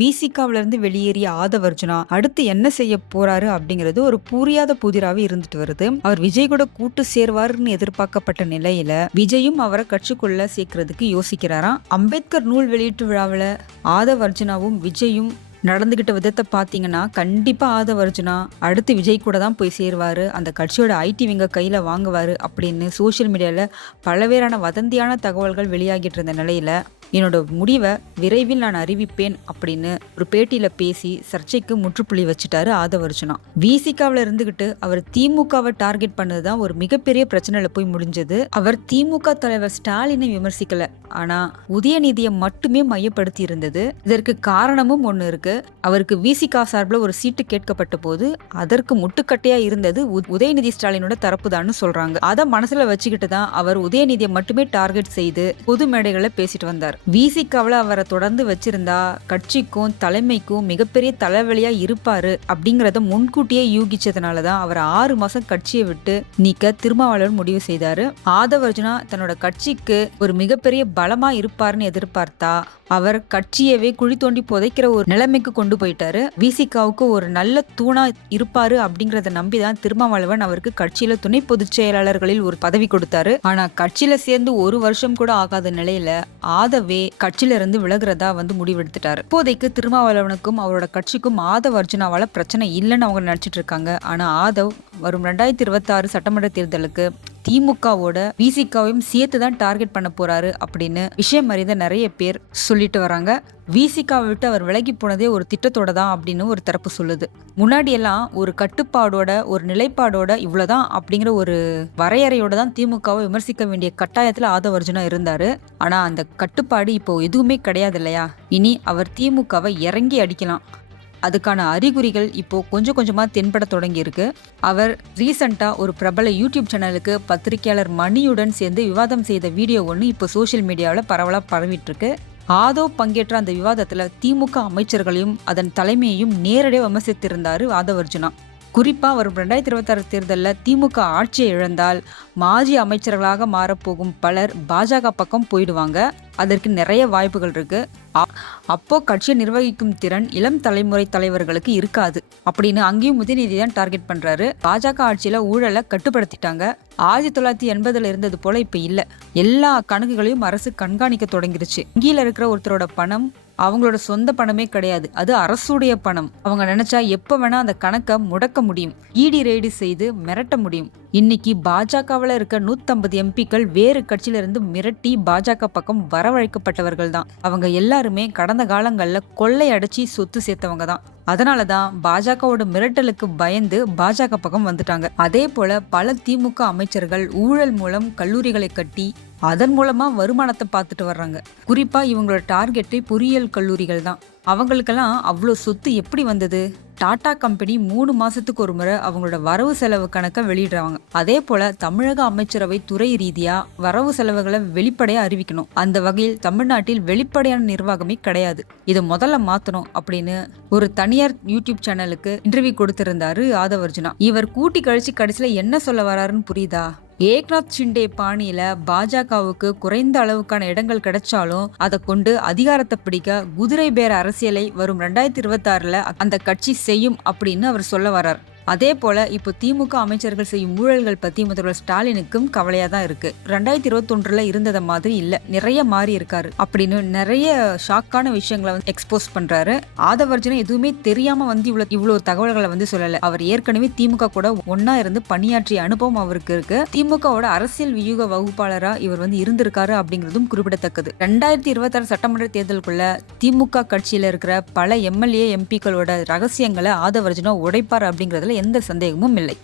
விசிகாவிலிருந்து வெளியேறிய ஆதவர்ஜுனா அடுத்து என்ன செய்ய போறாரு அப்படிங்கிறது ஒரு புரியாத புதிராவே இருந்துட்டு வருது. அவர் விஜய் கூட கூட்டு சேர்வாருன்னு எதிர்பார்க்கப்பட்ட நிலையில விஜயும் அவரை கட்சிக்குள்ள சேர்க்கறதுக்கு யோசிக்கிறாராம். அம்பேத்கர் நூல் வெளியீட்டு விழாவில் ஆதவர்ஜுனாவும் விஜயும் நடந்துகிட்ட விதத்தை பார்த்தீங்கன்னா கண்டிப்பாக ஆதவர்ஜுனா அடுத்து விஜய் கூட தான் போய் சேருவார். அந்த கட்சியோட ஐடி விங்க கையில் வாங்குவார் அப்படின்னு சோஷியல் மீடியாவில் பலவேறான வதந்தியான தகவல்கள் வெளியாகிட்டு இருந்த நிலையில் என்னோட முடிவை விரைவில் நான் அறிவிப்பேன் அப்படின்னு ஒரு பேட்டியில் பேசி சர்ச்சைக்கு முற்றுப்புள்ளி வச்சுட்டாரு ஆதவர்ஜுனா. விசிகாவில் இருந்துகிட்டு அவர் திமுகவை டார்கெட் பண்ணது தான் ஒரு மிகப்பெரிய பிரச்சனையில் போய் முடிஞ்சது. அவர் திமுக தலைவர் ஸ்டாலினை விமர்சிக்கல. ஆனா உதயநிதியை மட்டுமே மையப்படுத்தி இருந்தது. இதற்கு காரணமும் ஒன்று இருக்கு. அவருக்கு விசிகா சார்பில் ஒரு சீட்டு கேட்கப்பட்ட போது அதற்கு முட்டுக்கட்டையா இருந்தது உ- உதயநிதி ஸ்டாலினோட தரப்பு தான் சொல்றாங்க. அதை மனசுல வச்சுக்கிட்டு தான் அவர் உதயநிதியை மட்டுமே டார்கெட் செய்து பொது மேடைகளை பேசிட்டு வந்தார். விசிகாவில் அவரை தொடர்ந்து வச்சிருந்தா கட்சிக்கும் தலைமைக்கும் மிகப்பெரிய தலைவலியா இருப்பாரு அப்படிங்கறத முன்கூட்டியே யூகிச்சதுனால தான் அவர் ஆறு மாசம் கட்சியை விட்டு நீக்க திருமாவளவன் முடிவு செய்தாரு. ஆதவர்ஜுனா தன்னோட கட்சிக்கு ஒரு மிகப்பெரிய பலமா இருப்பாருன்னு எதிர்பார்த்தா அவர் கட்சியவே குழி தோண்டி புதைக்கிற ஒரு நிலைமைக்கு கொண்டு போயிட்டாரு. விசிகாவுக்கு ஒரு நல்ல தூணா இருப்பாரு அப்படிங்கறத நம்பி தான் திருமாவளவன் அவருக்கு கட்சியில துணை பொதுச் செயலாளர்களில் ஒரு பதவி கொடுத்தாரு. ஆனா கட்சியில சேர்ந்து ஒரு வருஷம் கூட ஆகாத நிலையில ஆதவ கட்சியில கட்சியிலிருந்து விலகிறதா வந்து முடிவெடுத்துட்டார். இப்போதைக்கு திருமாவளவனுக்கும் அவரோட கட்சிக்கும் ஆதவ் அர்ஜுனாவால் பிரச்சனை இல்லைன்னு அவங்க நினச்சிட்டு இருக்காங்க. ஆனால் ஆதவ் வரும் ரெண்டாயிரத்தி இருபத்தாறு சட்டமன்ற தேர்தலுக்கு திமுகவோட விசிகாவையும் சேர்த்து தான் டார்கெட் பண்ண போறாரு அப்படின்னு விஷயம் அறிந்த நிறைய பேர் சொல்லிட்டு வராங்க. விசிகாவை விட்டு அவர் விலகி போனதே ஒரு திட்டத்தோட தான் அப்படின்னு ஒரு தரப்பு சொல்லுது. முன்னாடி எல்லாம் ஒரு கட்டுப்பாடோட ஒரு நிலைப்பாடோட இவ்வளவுதான் அப்படிங்கிற ஒரு வரையறையோட தான் திமுகவை விமர்சிக்க வேண்டிய கட்டாயத்துல ஆதவர்ஜுனா இருந்தாரு. ஆனா அந்த கட்டுப்பாடு இப்போ எதுவுமே கிடையாது இல்லையா? இனி அவர் திமுகவை இறங்கி அடிக்கலாம். அதுக்கான அறிகுறிகள் இப்போ கொஞ்சம் கொஞ்சமாக தென்பட தொடங்கியிருக்கு. அவர் ரீசண்டாக ஒரு பிரபல யூடியூப் சேனலுக்கு பத்திரிகையாளர் மணியுடன் சேர்ந்து விவாதம் செய்த வீடியோ ஒன்று இப்போ சோஷியல் மீடியாவில் பரவலாக பரவிட்டுருக்கு. ஆதோ பங்கேற்ற அந்த விவாதத்தில் திமுக அமைச்சர்களையும் அதன் தலைமையையும் நேரடியாக விமர்சித்திருந்தார் ஆதவர்ஜுனா. குறிப்பாக வரும் ரெண்டாயிரத்தி இருபத்தாறு தேர்தலில் திமுக ஆட்சியை இழந்தால் மாஜி அமைச்சர்களாக மாறப்போகும் பலர் பாஜக பக்கம் போயிடுவாங்க. அதற்கு நிறைய வாய்ப்புகள் இருக்கு. அப்போ கட்சியை நிர்வகிக்கும் திறன் இளம் தலைமுறை தலைவர்களுக்கு இருக்காது. அப்படின்னு அங்கேயும் உதயநிதி தான் டார்கெட் பண்றாரு. பாஜக ஆட்சியில ஊழலை கட்டுப்படுத்திட்டாங்க. ஆயிரத்தி தொள்ளாயிரத்தி எண்பதுல இருந்தது போல இப்ப இல்ல. எல்லா கணக்குகளையும் அரசு கண்காணிக்க தொடங்கிருச்சு. வங்கியில இருக்கிற ஒருத்தரோட பணம் அவங்களோட சொந்த பணமே கிடையாது. அது அரசுடைய பணம். அவங்க நினைச்சா எப்ப வேணா அந்த கணக்கை முடக்க முடியும். ஈடி ரெய்டு செய்து மிரட்ட முடியும். இன்னைக்கு பாஜகவில் இருக்க நூத்தம்பது எம்பிக்கள் வேறு கட்சியில இருந்து மிரட்டி பாஜக பக்கம் வரவழைக்கப்பட்டவர்கள் தான். அவங்க எல்லாருமே கடந்த காலங்கள்ல கொள்ளை அடைச்சி சொத்து சேர்த்தவங்க தான். அதனால தான் பாஜகவோட மிரட்டலுக்கு பயந்து பாஜக பக்கம் வந்துட்டாங்க. அதே போல பல திமுக அமைச்சர்கள் ஊழல் மூலம் கல்லூரிகளை கட்டி அதன் மூலமா வருமானத்தை பார்த்துட்டு வர்றாங்க. குறிப்பா இவங்களோட டார்கெட்டே பொறியியல் கல்லூரிகள் தான். அவங்களுக்கெல்லாம் அவ்வளோ சொத்து எப்படி வந்தது? டாடா கம்பெனி மூணு மாசத்துக்கு ஒரு முறை அவங்களோட வரவு செலவு கணக்கை வெளியிடுறாங்க. அதே போல தமிழக அமைச்சரவை துறை ரீதியா வரவு செலவுகளை வெளிப்படையா அறிவிக்கணும். அந்த வகையில் தமிழ்நாட்டில் வெளிப்படையான நிர்வாகமே கிடையாது. இதை முதல்ல மாத்தணும் அப்படின்னு ஒரு தனியார் யூடியூப் சேனலுக்கு இன்டர்வியூ கொடுத்திருந்தாரு ஆதவர்ஜுனா. இவர் கூட்டி கழிச்சு கடைசியில என்ன சொல்ல வராருன்னு புரியுதா? ஏக்நாத் ஷிண்டே பாணியில பாஜகவுக்கு குறைந்த அளவுக்கான இடங்கள் கிடைச்சாலும் அதை கொண்டு அதிகாரத்தை பிடிக்க குதிரை பேர அரசியலை வரும் ரெண்டாயிரத்தி இருபத்தி அந்த கட்சி செய்யும் அப்படின்னு அவர் சொல்ல வரார் அதே போல இப்போ திமுக அமைச்சர்கள் செய்யும் ஊழல்கள் பத்தி முதல்வர் ஸ்டாலினுக்கும் கவலையா தான் இருக்கு. ரெண்டாயிரத்தி இருபத்தொன்றுல இருந்தத மாதிரி இல்ல. நிறைய மாறி இருக்காரு. அப்படின்னு நிறைய ஷாக்கான விஷயங்களை வந்து எக்ஸ்போஸ் பண்றாரு. ஆதவர்ஜனம் எதுவுமே தெரியாம வந்து இவ்வளவு இவ்வளவு தகவல்களை வந்து சொல்லல. அவர் ஏற்கனவே திமுக கூட ஒன்னா இருந்து பணியாற்றிய அனுபவம் அவருக்கு இருக்கு. திமுகவோட அரசியல் வியூக வகுப்பாளரா இவர் வந்து இருந்திருக்காரு அப்படிங்கிறதும் குறிப்பிடத்தக்கது. ரெண்டாயிரத்தி இருபத்தாறு சட்டமன்ற தேர்தலுக்குள்ள திமுக கட்சியில இருக்கிற பல எம்எல்ஏ எம்பிக்களோட ரகசியங்களை ஆதவர்ஜனா உடைப்பார் அப்படிங்கிறதுல எந்த சந்தேகமும் இல்லை.